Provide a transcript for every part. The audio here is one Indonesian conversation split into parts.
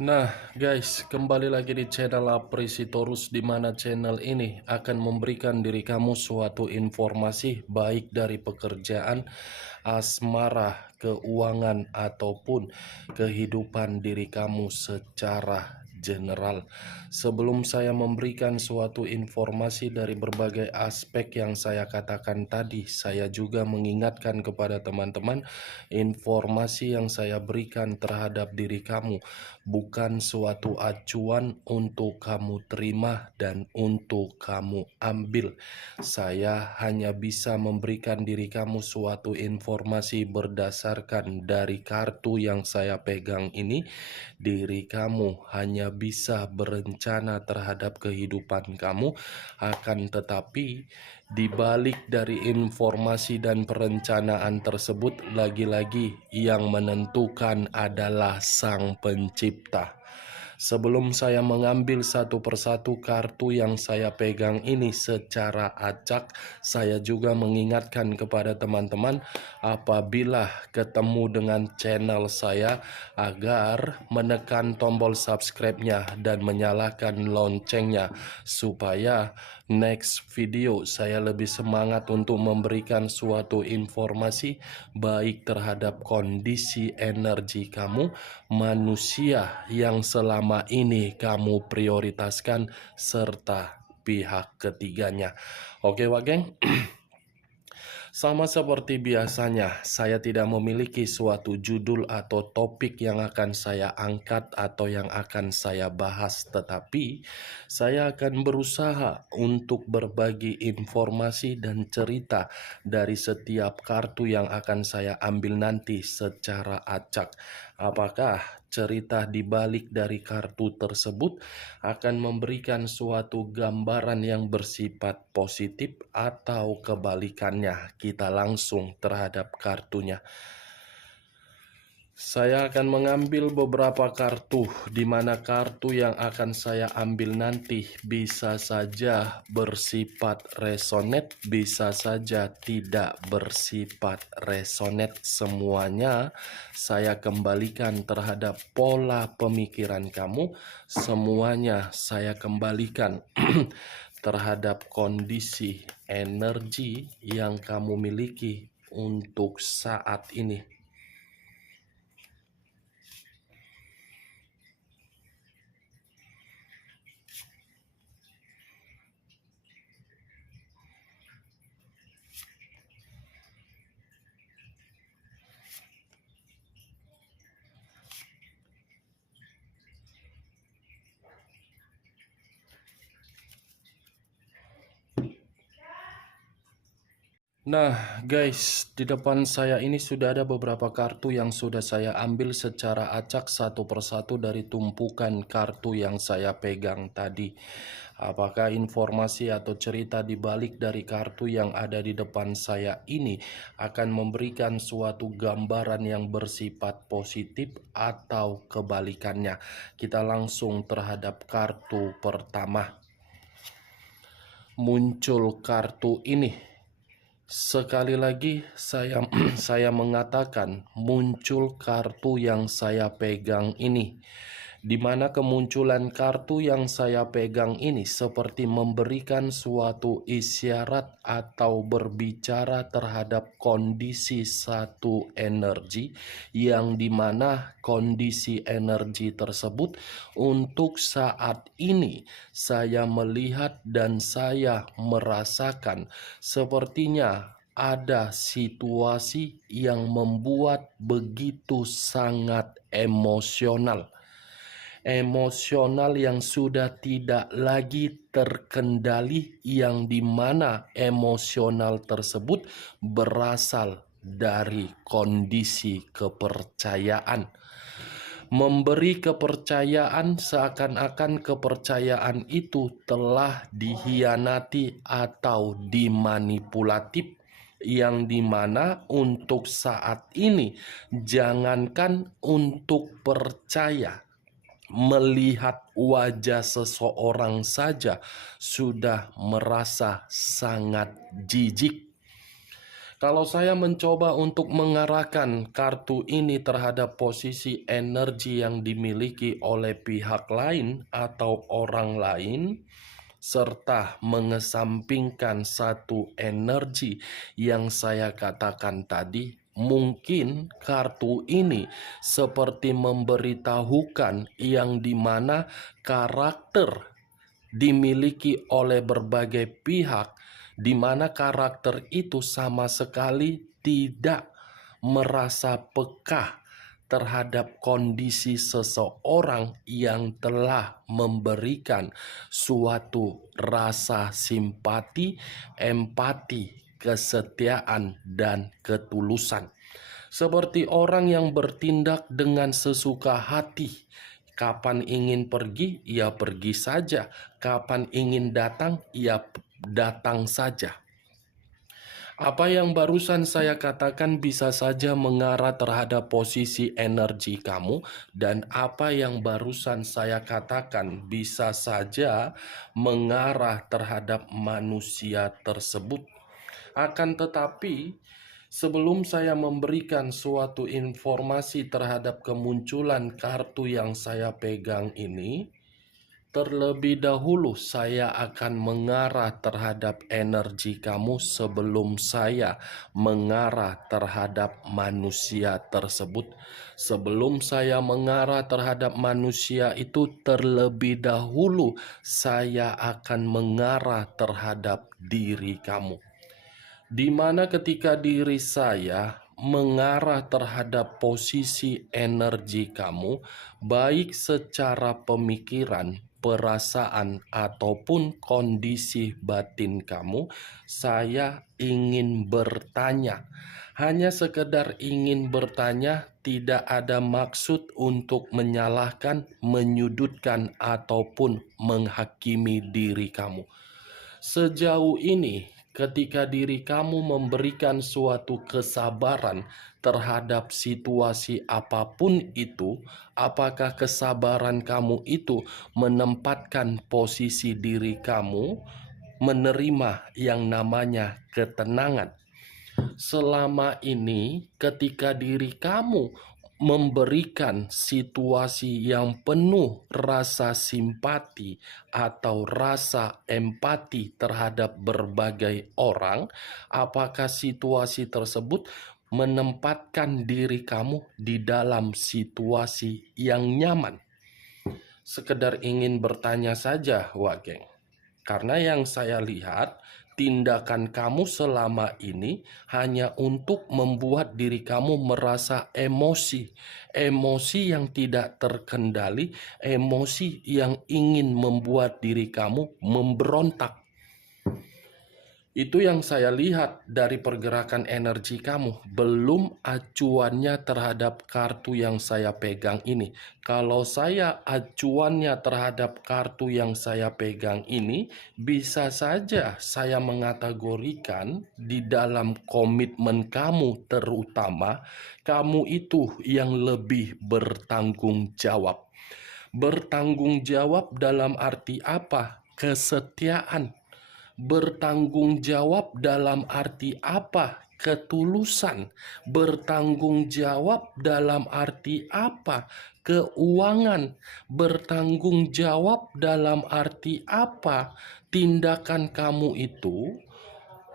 Nah, guys, kembali lagi di channel Aprisitorus, di mana channel ini akan memberikan diri kamu suatu informasi baik dari pekerjaan, asmara, keuangan, ataupun kehidupan diri kamu secara general. Sebelum saya memberikan suatu informasi dari berbagai aspek yang saya katakan tadi, saya juga mengingatkan kepada teman-teman, informasi yang saya berikan terhadap diri kamu bukan suatu acuan untuk kamu terima dan untuk kamu ambil. Saya hanya bisa memberikan diri kamu suatu informasi berdasarkan dari kartu yang saya pegang ini. Diri kamu hanya bisa berencana terhadap kehidupan kamu, akan tetapi di balik dari informasi dan perencanaan tersebut, lagi-lagi yang menentukan adalah Sang Pencipta. Sebelum saya mengambil satu persatu kartu yang saya pegang ini secara acak, saya juga mengingatkan kepada teman-teman apabila ketemu dengan channel saya agar menekan tombol subscribe-nya dan menyalakan loncengnya supaya next video saya lebih semangat untuk memberikan suatu informasi baik terhadap kondisi energi kamu, manusia yang selama ini kamu prioritaskan, serta pihak ketiganya. Oke, Wak Geng? Sama seperti biasanya, saya tidak memiliki suatu judul atau topik yang akan saya angkat atau yang akan saya bahas, tetapi saya akan berusaha untuk berbagi informasi dan cerita dari setiap kartu yang akan saya ambil nanti secara acak. Apakah cerita di balik dari kartu tersebut akan memberikan suatu gambaran yang bersifat positif atau kebalikannya? Kita langsung terhadap kartunya. Saya akan mengambil beberapa kartu, di mana kartu yang akan saya ambil nanti bisa saja bersifat resonate, bisa saja tidak bersifat resonate. Semuanya saya kembalikan terhadap pola pemikiran kamu, semuanya saya kembalikan terhadap kondisi energi yang kamu miliki untuk saat ini. Nah, guys, di depan saya ini sudah ada beberapa kartu yang sudah saya ambil secara acak satu persatu dari tumpukan kartu yang saya pegang tadi. Apakah informasi atau cerita di balik dari kartu yang ada di depan saya ini akan memberikan suatu gambaran yang bersifat positif atau kebalikannya? Kita langsung terhadap kartu pertama. Muncul kartu ini. Sekali lagi saya mengatakan muncul kartu yang saya pegang ini, di mana kemunculan kartu yang saya pegang ini seperti memberikan suatu isyarat atau berbicara terhadap kondisi satu energi, yang dimana kondisi energi tersebut untuk saat ini saya melihat dan saya merasakan sepertinya ada situasi yang membuat begitu sangat emosional. Emosional yang sudah tidak lagi terkendali, yang dimana emosional tersebut berasal dari kondisi kepercayaan. Memberi kepercayaan seakan-akan kepercayaan itu telah dihianati atau dimanipulatif, yang dimana untuk saat ini jangankan untuk percaya, melihat wajah seseorang saja sudah merasa sangat jijik. Kalau saya mencoba untuk mengarahkan kartu ini terhadap posisi energi yang dimiliki oleh pihak lain atau orang lain, serta mengesampingkan satu energi yang saya katakan tadi, mungkin kartu ini seperti memberitahukan yang dimana karakter dimiliki oleh berbagai pihak, di mana karakter itu sama sekali tidak merasa peka terhadap kondisi seseorang yang telah memberikan suatu rasa simpati, empati, kesetiaan, dan ketulusan. Seperti orang yang bertindak dengan sesuka hati. Kapan ingin pergi, ia pergi saja. Kapan ingin datang, ia datang saja. Apa yang barusan saya katakan bisa saja mengarah terhadap posisi energi kamu, dan apa yang barusan saya katakan bisa saja mengarah terhadap manusia tersebut. Akan tetapi, sebelum saya memberikan suatu informasi terhadap kemunculan kartu yang saya pegang ini, terlebih dahulu saya akan mengarah terhadap energi kamu sebelum saya mengarah terhadap manusia tersebut. Sebelum saya mengarah terhadap manusia itu, terlebih dahulu saya akan mengarah terhadap diri kamu. Di mana ketika diri saya mengarah terhadap posisi energi kamu, baik secara pemikiran, perasaan, ataupun kondisi batin kamu, saya ingin bertanya. Hanya sekedar ingin bertanya, tidak ada maksud untuk menyalahkan, menyudutkan, ataupun menghakimi diri kamu. Sejauh ini, ketika diri kamu memberikan suatu kesabaran terhadap situasi apapun itu, apakah kesabaran kamu itu menempatkan posisi diri kamu menerima yang namanya ketenangan? Selama ini, ketika diri kamu memberikan situasi yang penuh rasa simpati atau rasa empati terhadap berbagai orang, apakah situasi tersebut menempatkan diri kamu di dalam situasi yang nyaman? Sekedar ingin bertanya saja, Wak Geng. Karena yang saya lihat, tindakan kamu selama ini hanya untuk membuat diri kamu merasa emosi. Emosi yang tidak terkendali, emosi yang ingin membuat diri kamu memberontak. Itu yang saya lihat dari pergerakan energi kamu, belum acuannya terhadap kartu yang saya pegang ini. Kalau saya acuannya terhadap kartu yang saya pegang ini, bisa saja saya mengategorikan di dalam komitmen kamu, terutama kamu itu yang lebih bertanggung jawab. Bertanggung jawab dalam arti apa? Kesetiaan. Bertanggung jawab dalam arti apa? Ketulusan. Bertanggung jawab dalam arti apa? Keuangan. Bertanggung jawab dalam arti apa? Tindakan kamu itu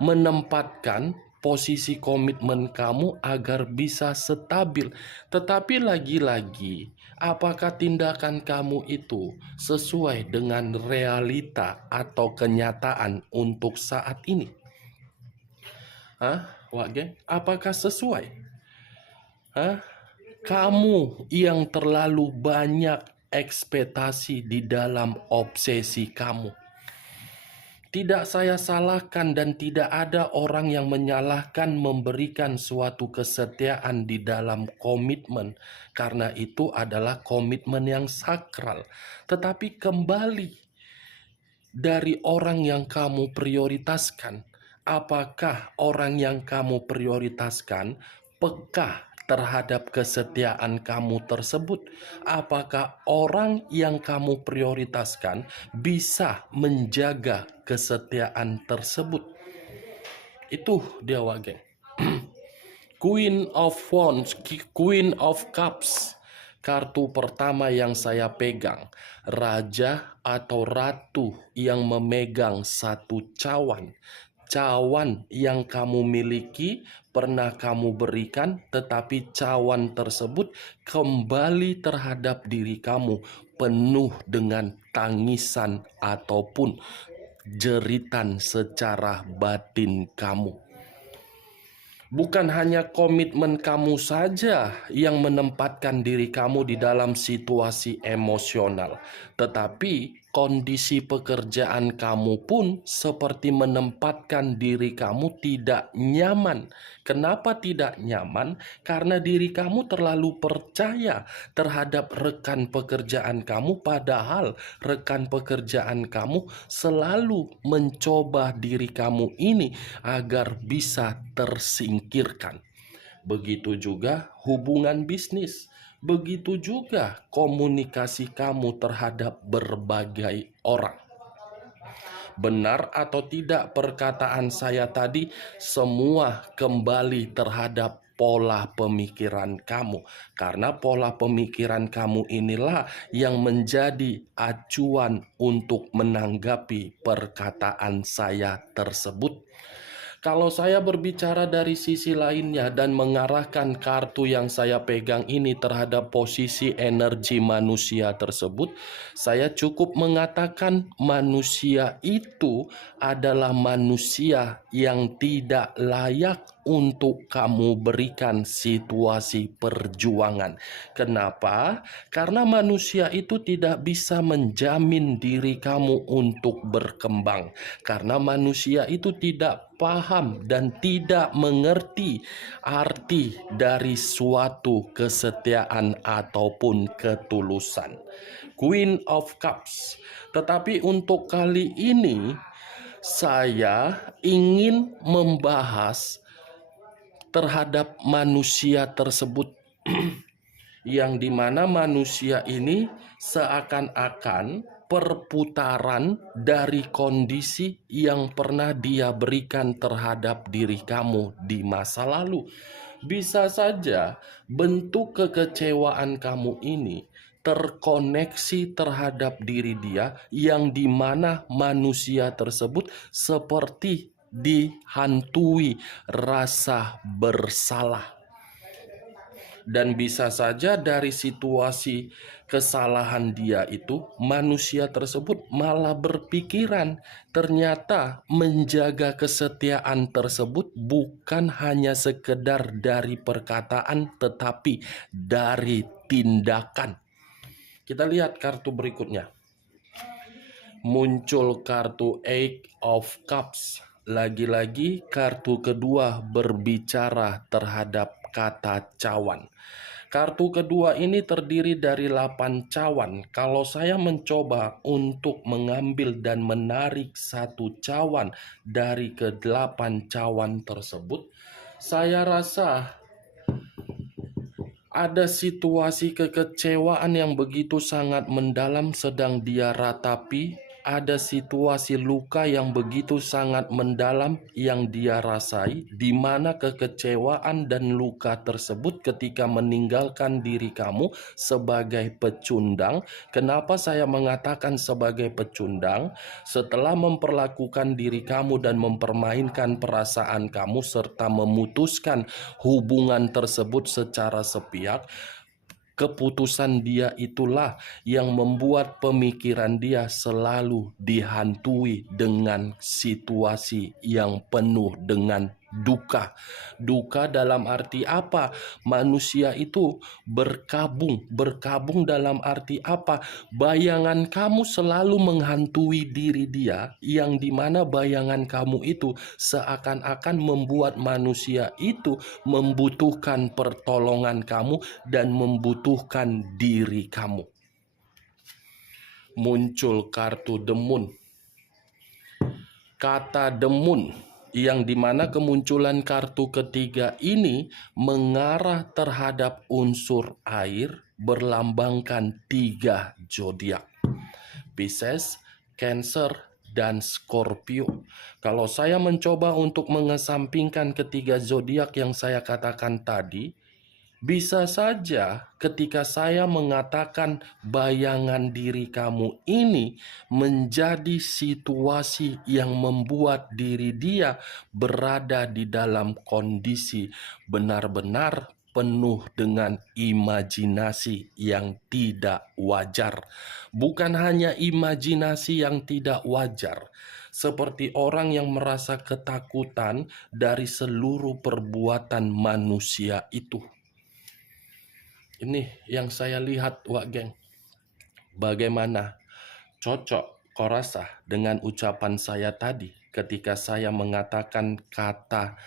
menempatkan posisi komitmen kamu agar bisa stabil. Tetapi lagi-lagi, apakah tindakan kamu itu sesuai dengan realita atau kenyataan untuk saat ini? Wak Geng? Apakah sesuai? Kamu yang terlalu banyak ekspektasi di dalam obsesi kamu. Tidak saya salahkan dan tidak ada orang yang menyalahkan memberikan suatu kesetiaan di dalam komitmen. Karena itu adalah komitmen yang sakral. Tetapi kembali dari orang yang kamu prioritaskan. Apakah orang yang kamu prioritaskan peka terhadap kesetiaan kamu tersebut? Apakah orang yang kamu prioritaskan bisa menjaga kesetiaan tersebut? Itu dia, Wak Geng. Queen of Wands, Queen of Cups. Kartu pertama yang saya pegang, raja atau ratu yang memegang satu cawan. Cawan yang kamu miliki pernah kamu berikan, tetapi cawan tersebut kembali terhadap diri kamu penuh dengan tangisan ataupun jeritan secara batin kamu. Bukan hanya komitmen kamu saja yang menempatkan diri kamu di dalam situasi emosional, tetapi kondisi pekerjaan kamu pun seperti menempatkan diri kamu tidak nyaman. Kenapa tidak nyaman? Karena diri kamu terlalu percaya terhadap rekan pekerjaan kamu, padahal rekan pekerjaan kamu selalu mencoba diri kamu ini agar bisa tersingkirkan. Begitu juga hubungan bisnis. Begitu juga komunikasi kamu terhadap berbagai orang. Benar atau tidak perkataan saya tadi, semua kembali terhadap pola pemikiran kamu. Karena pola pemikiran kamu inilah yang menjadi acuan untuk menanggapi perkataan saya tersebut. Kalau saya berbicara dari sisi lainnya dan mengarahkan kartu yang saya pegang ini terhadap posisi energi manusia tersebut, saya cukup mengatakan manusia itu adalah manusia yang tidak layak untuk kamu berikan situasi perjuangan. Kenapa? Karena manusia itu tidak bisa menjamin diri kamu untuk berkembang. Karena manusia itu tidak paham dan tidak mengerti arti dari suatu kesetiaan ataupun ketulusan. Queen of Cups. Tetapi untuk kali ini saya ingin membahas terhadap manusia tersebut yang dimana manusia ini seakan-akan perputaran dari kondisi yang pernah dia berikan terhadap diri kamu di masa lalu. Bisa saja bentuk kekecewaan kamu ini terkoneksi terhadap diri dia, yang dimana manusia tersebut seperti dihantui rasa bersalah. Dan bisa saja dari situasi kesalahan dia itu, manusia tersebut malah berpikiran ternyata menjaga kesetiaan tersebut bukan hanya sekedar dari perkataan, tetapi dari tindakan. Kita lihat kartu berikutnya. Muncul kartu Eight of Cups. Lagi-lagi kartu kedua berbicara terhadap kata cawan. Kartu kedua ini terdiri dari 8 cawan. Kalau saya mencoba untuk mengambil dan menarik satu cawan dari ke-8 cawan tersebut, saya rasa ada situasi kekecewaan yang begitu sangat mendalam sedang dia ratapi. Ada situasi luka yang begitu sangat mendalam yang dia rasai, di mana kekecewaan dan luka tersebut ketika meninggalkan diri kamu sebagai pecundang. Kenapa saya mengatakan sebagai pecundang? Setelah memperlakukan diri kamu dan mempermainkan perasaan kamu serta memutuskan hubungan tersebut secara sepihak, keputusan dia itulah yang membuat pemikiran dia selalu dihantui dengan situasi yang penuh dengan duka. Duka dalam arti apa? Manusia itu berkabung dalam arti apa? Bayangan kamu selalu menghantui diri dia, yang dimana bayangan kamu itu seakan-akan membuat manusia itu membutuhkan pertolongan kamu dan membutuhkan diri kamu. Muncul kartu The Moon. Kata The Moon, yang dimana kemunculan kartu ketiga ini mengarah terhadap unsur air, berlambangkan 3 zodiak: Pisces, Cancer, dan Scorpio. Kalau saya mencoba untuk mengesampingkan ketiga zodiak yang saya katakan tadi, bisa saja ketika saya mengatakan bayangan diri kamu ini menjadi situasi yang membuat diri dia berada di dalam kondisi benar-benar penuh dengan imajinasi yang tidak wajar. Bukan hanya imajinasi yang tidak wajar, seperti orang yang merasa ketakutan dari seluruh perbuatan manusia itu. Ini yang saya lihat, Wak Geng. Bagaimana cocok kau rasa dengan ucapan saya tadi ketika saya mengatakan kata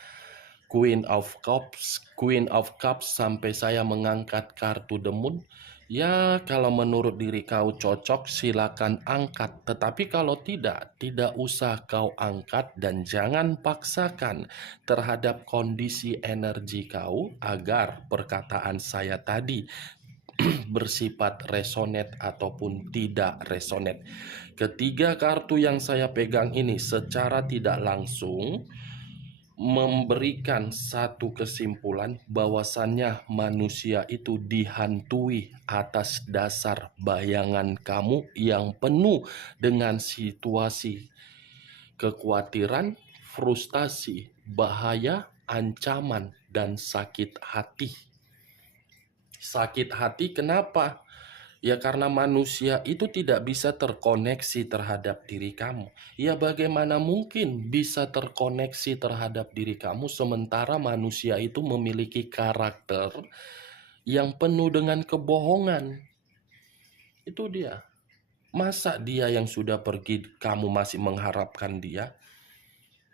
Queen of Cups sampai saya mengangkat kartu The Moon? Ya, kalau menurut diri kau cocok, silakan angkat. Tetapi kalau tidak, tidak usah kau angkat dan jangan paksakan terhadap kondisi energi kau agar perkataan saya tadi bersifat resonate ataupun tidak resonate. Ketiga kartu yang saya pegang ini secara tidak langsung memberikan satu kesimpulan bahwasannya manusia itu dihantui atas dasar bayangan kamu yang penuh dengan situasi kekhawatiran, frustasi, bahaya, ancaman, dan sakit hati. Sakit hati kenapa? Ya karena manusia itu tidak bisa terkoneksi terhadap diri kamu. Ya bagaimana mungkin bisa terkoneksi terhadap diri kamu sementara manusia itu memiliki karakter yang penuh dengan kebohongan. Itu dia. Masa dia yang sudah pergi kamu masih mengharapkan dia?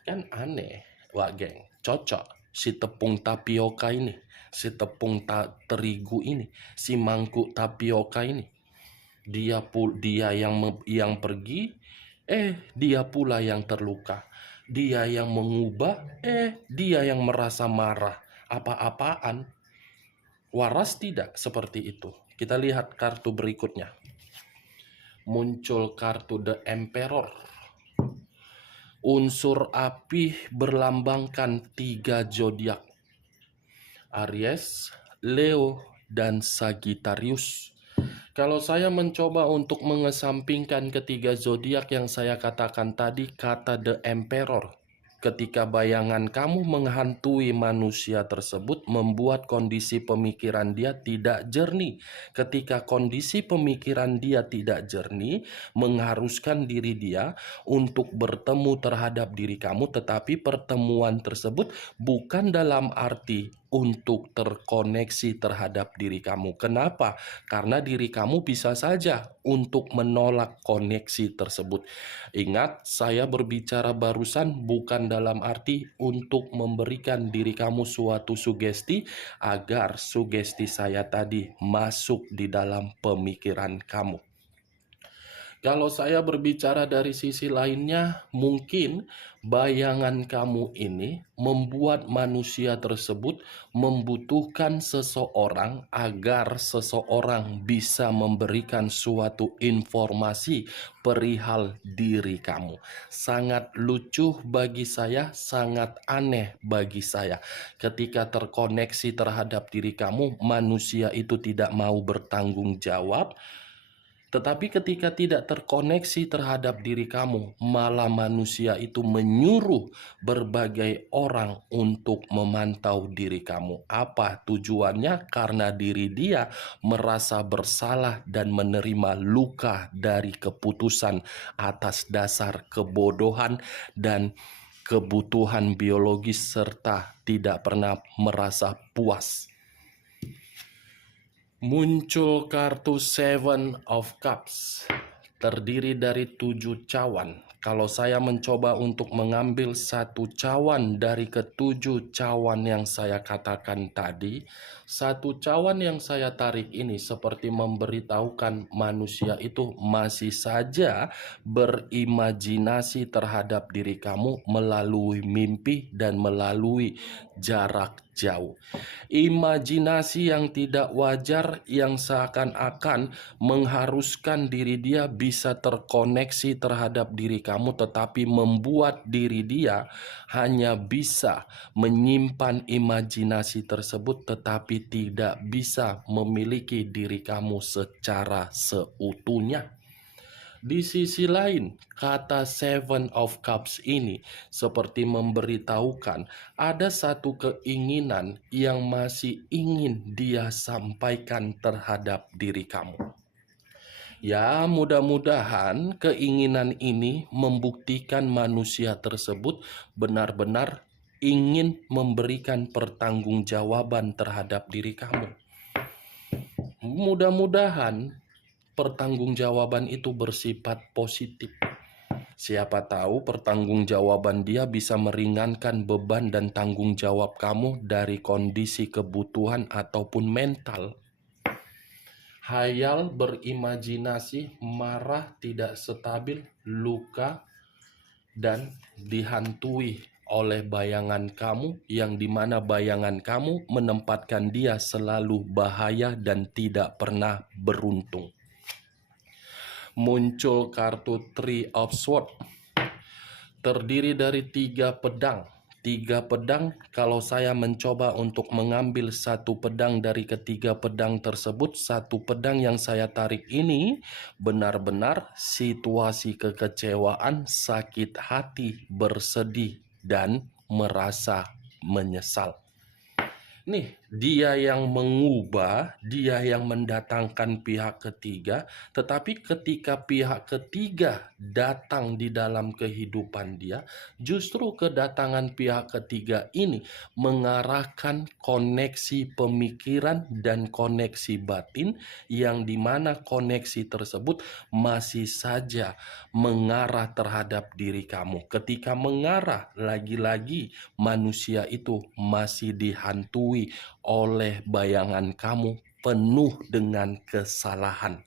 Kan aneh, Wak Geng. Cocok si tepung tapioka ini, si tepung terigu ini, si mangkuk tapioka ini. Dia yang pergi, dia pula yang terluka. Dia yang mengubah, dia yang merasa marah. Apa-apaan? Waras tidak seperti itu. Kita lihat kartu berikutnya. Muncul kartu The Emperor. Unsur api berlambangkan 3 zodiak. Aries, Leo, dan Sagittarius. Kalau saya mencoba untuk mengesampingkan ketiga zodiak yang saya katakan tadi, kata The Emperor, ketika bayangan kamu menghantui manusia tersebut membuat kondisi pemikiran dia tidak jernih. Ketika kondisi pemikiran dia tidak jernih, mengharuskan diri dia untuk bertemu terhadap diri kamu, tetapi pertemuan tersebut bukan dalam arti untuk terkoneksi terhadap diri kamu. Kenapa? Karena diri kamu bisa saja untuk menolak koneksi tersebut. Ingat, saya berbicara barusan bukan dalam arti untuk memberikan diri kamu suatu sugesti agar sugesti saya tadi masuk di dalam pemikiran kamu. Kalau saya berbicara dari sisi lainnya, mungkin bayangan kamu ini membuat manusia tersebut membutuhkan seseorang agar seseorang bisa memberikan suatu informasi perihal diri kamu. Sangat lucu bagi saya, sangat aneh bagi saya. Ketika terkoneksi terhadap diri kamu, manusia itu tidak mau bertanggung jawab. Tetapi ketika tidak terkoneksi terhadap diri kamu, malah manusia itu menyuruh berbagai orang untuk memantau diri kamu. Apa tujuannya? Karena diri dia merasa bersalah dan menerima luka dari keputusan atas dasar kebodohan dan kebutuhan biologis serta tidak pernah merasa puas. Muncul kartu Seven of Cups, terdiri dari 7 cawan. Kalau saya mencoba untuk mengambil satu cawan dari ketujuh cawan yang saya katakan tadi, satu cawan yang saya tarik ini seperti memberitahukan manusia itu masih saja berimajinasi terhadap diri kamu melalui mimpi dan melalui jarak jauh. Imajinasi yang tidak wajar yang seakan-akan mengharuskan diri dia bisa terkoneksi terhadap diri kamu, tetapi membuat diri dia hanya bisa menyimpan imajinasi tersebut, tetapi tidak bisa memiliki diri kamu secara seutuhnya. Di sisi lain, kata Seven of Cups ini seperti memberitahukan ada satu keinginan yang masih ingin dia sampaikan terhadap diri kamu. Ya, mudah-mudahan keinginan ini membuktikan manusia tersebut benar-benar ingin memberikan pertanggungjawaban terhadap diri kamu. Mudah-mudahan pertanggungjawaban itu bersifat positif. Siapa tahu pertanggungjawaban dia bisa meringankan beban dan tanggung jawab kamu dari kondisi kebutuhan ataupun mental. Hayal, berimajinasi, marah, tidak stabil, luka, dan dihantui oleh bayangan kamu, yang dimana bayangan kamu menempatkan dia selalu bahaya dan tidak pernah beruntung. Muncul kartu Three of Swords, terdiri dari 3 pedang. 3 pedang, kalau saya mencoba untuk mengambil satu pedang dari ketiga pedang tersebut, satu pedang yang saya tarik ini benar-benar situasi kekecewaan, sakit hati, bersedih, dan merasa menyesal. Nih, dia yang mengubah, dia yang mendatangkan pihak ketiga, tetapi ketika pihak ketiga datang di dalam kehidupan dia, justru kedatangan pihak ketiga ini mengarahkan koneksi pemikiran dan koneksi batin, yang dimana koneksi tersebut masih saja mengarah terhadap diri kamu. Ketika mengarah, lagi-lagi manusia itu masih dihantui oleh bayangan kamu penuh dengan kesalahan.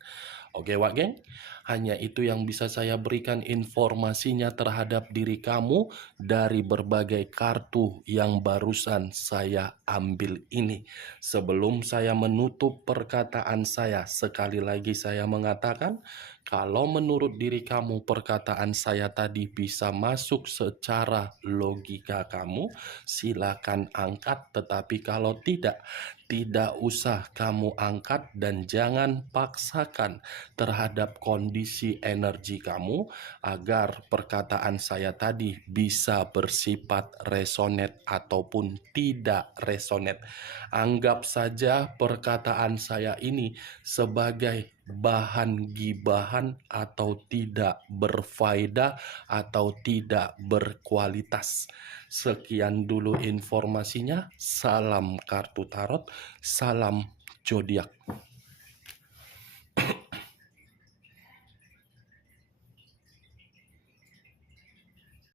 Oke, Wak Geng, hanya itu yang bisa saya berikan informasinya terhadap diri kamu dari berbagai kartu yang barusan saya ambil ini. Sebelum saya menutup perkataan saya, sekali lagi saya mengatakan, kalau menurut diri kamu perkataan saya tadi bisa masuk secara logika kamu, silakan angkat. Tetapi kalau tidak usah kamu angkat, dan jangan paksakan terhadap kondisi energi kamu agar perkataan saya tadi bisa bersifat resonate ataupun tidak resonate. Anggap saja perkataan saya ini sebagai bahan gibahan atau tidak berfaedah atau tidak berkualitas. Sekian dulu informasinya. Salam kartu tarot, salam zodiak.